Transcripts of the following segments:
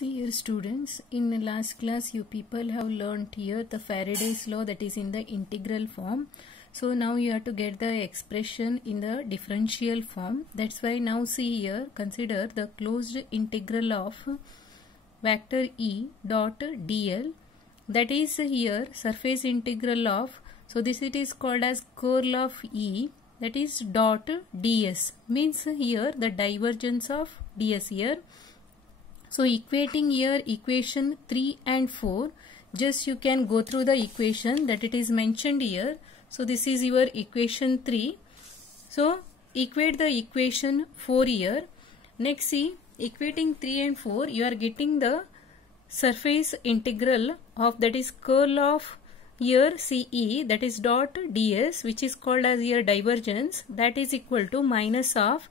See here students, in the last class you people have learnt here the Faraday's law, that is in the integral form. So now you have to get the expression in the differential form. That's why now see here, consider the closed integral of vector E dot dl, that is here surface integral of, so this it is called as curl of E, that is dot ds, means here the divergence of ds here. So equating here equation 3 and 4, just you can go through the equation that it is mentioned here. So this is your equation 3. So equate the equation 4 here. Next see, equating 3 and 4, you are getting the surface integral of, that is curl of here CE, that is dot ds, which is called as here divergence, that is equal to minus of,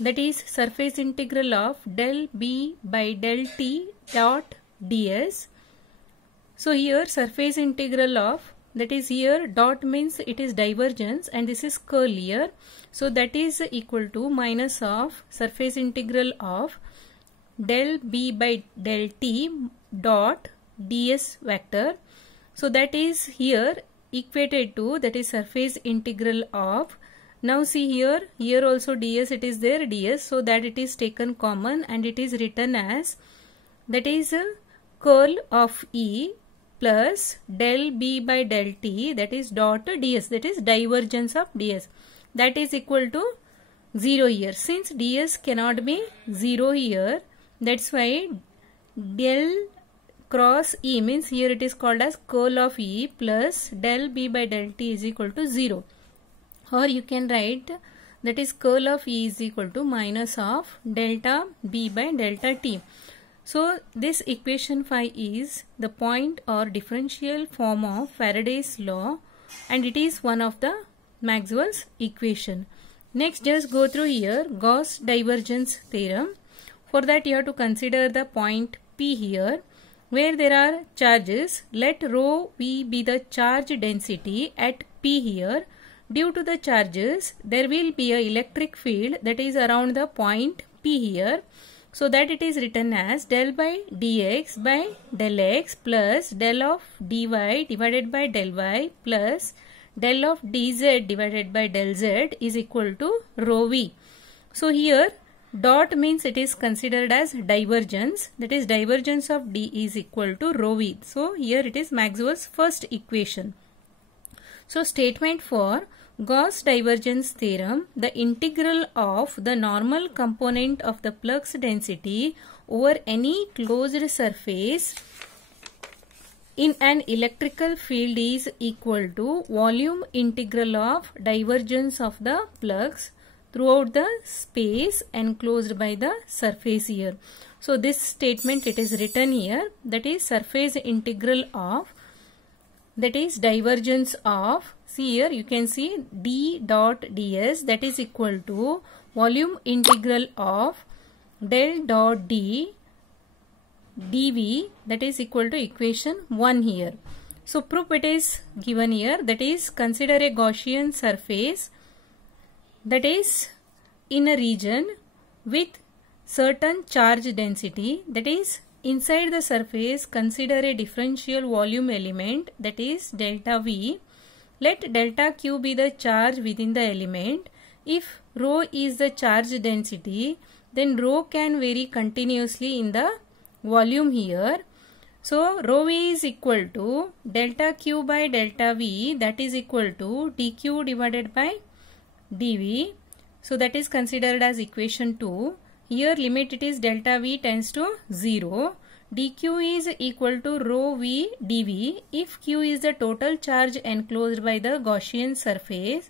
that is surface integral of del b by del t dot ds. So here surface integral of, that is here dot means it is divergence and this is curl here. So that is equal to minus of surface integral of del b by del t dot ds vector. So that is here equated to, that is surface integral of, now see here also ds, it is there ds, so that it is taken common and it is written as, that is curl of E plus del b by del t, that is dot ds, that is divergence of ds, that is equal to 0 here. Since ds cannot be 0 here, that's why del cross E means here it is called as curl of E plus del b by del t is equal to 0. Or you can write, that is curl of E is equal to minus of delta b by delta t. So this equation 5 is the point or differential form of Faraday's law and it is one of the Maxwell's equation. Next just go through here Gauss divergence theorem. For that you have to consider the point P here, where there are charges. Let rho v be the charge density at P here. Due to the charges, there will be a electric field that is around the point P here. So that it is written as del by dx by del x plus del of dy divided by del y plus del of dz divided by del z is equal to rho v. So here dot means it is considered as divergence, that is divergence of d is equal to rho v. So here it is Maxwell's first equation. So statement for Gauss divergence theorem, the integral of the normal component of the flux density over any closed surface in an electrical field is equal to volume integral of divergence of the flux throughout the space enclosed by the surface here. So this statement it is written here, that is surface integral of, that is divergence of, see here you can see d dot ds, that is equal to volume integral of del dot d dv, that is equal to equation 1 here. So proof it is given here, that is consider a Gaussian surface that is in a region with certain charge density, that is inside the surface consider a differential volume element, that is delta v. Let delta q be the charge within the element. If rho is the charge density, then rho can vary continuously in the volume here. So rho v is equal to delta q by delta v, that is equal to dq divided by dv. So that is considered as equation 2. Here limit it is delta v tends to 0. dq is equal to rho v dv. If q is the total charge enclosed by the Gaussian surface,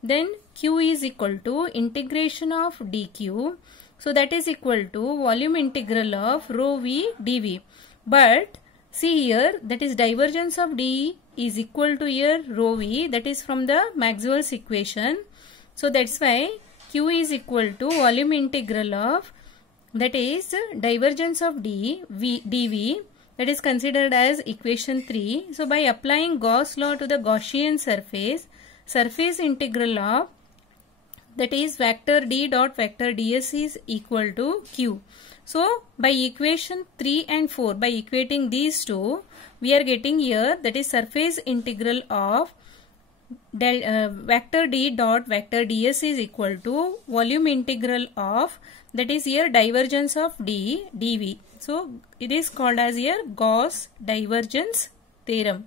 then q is equal to integration of dq. So that is equal to volume integral of rho v dv. But see here, that is divergence of d is equal to here rho v, that is from the Maxwell's equation. So that's why q is equal to volume integral of, that is divergence of dv, that is considered as equation 3. So by applying Gauss law to the Gaussian surface, surface integral of that is vector D dot vector ds is equal to Q. So by equation 3 and 4, by equating these two, we are getting here that is surface integral of vector D dot vector ds is equal to volume integral of, that is here divergence of D dV. So it is called as here Gauss divergence theorem.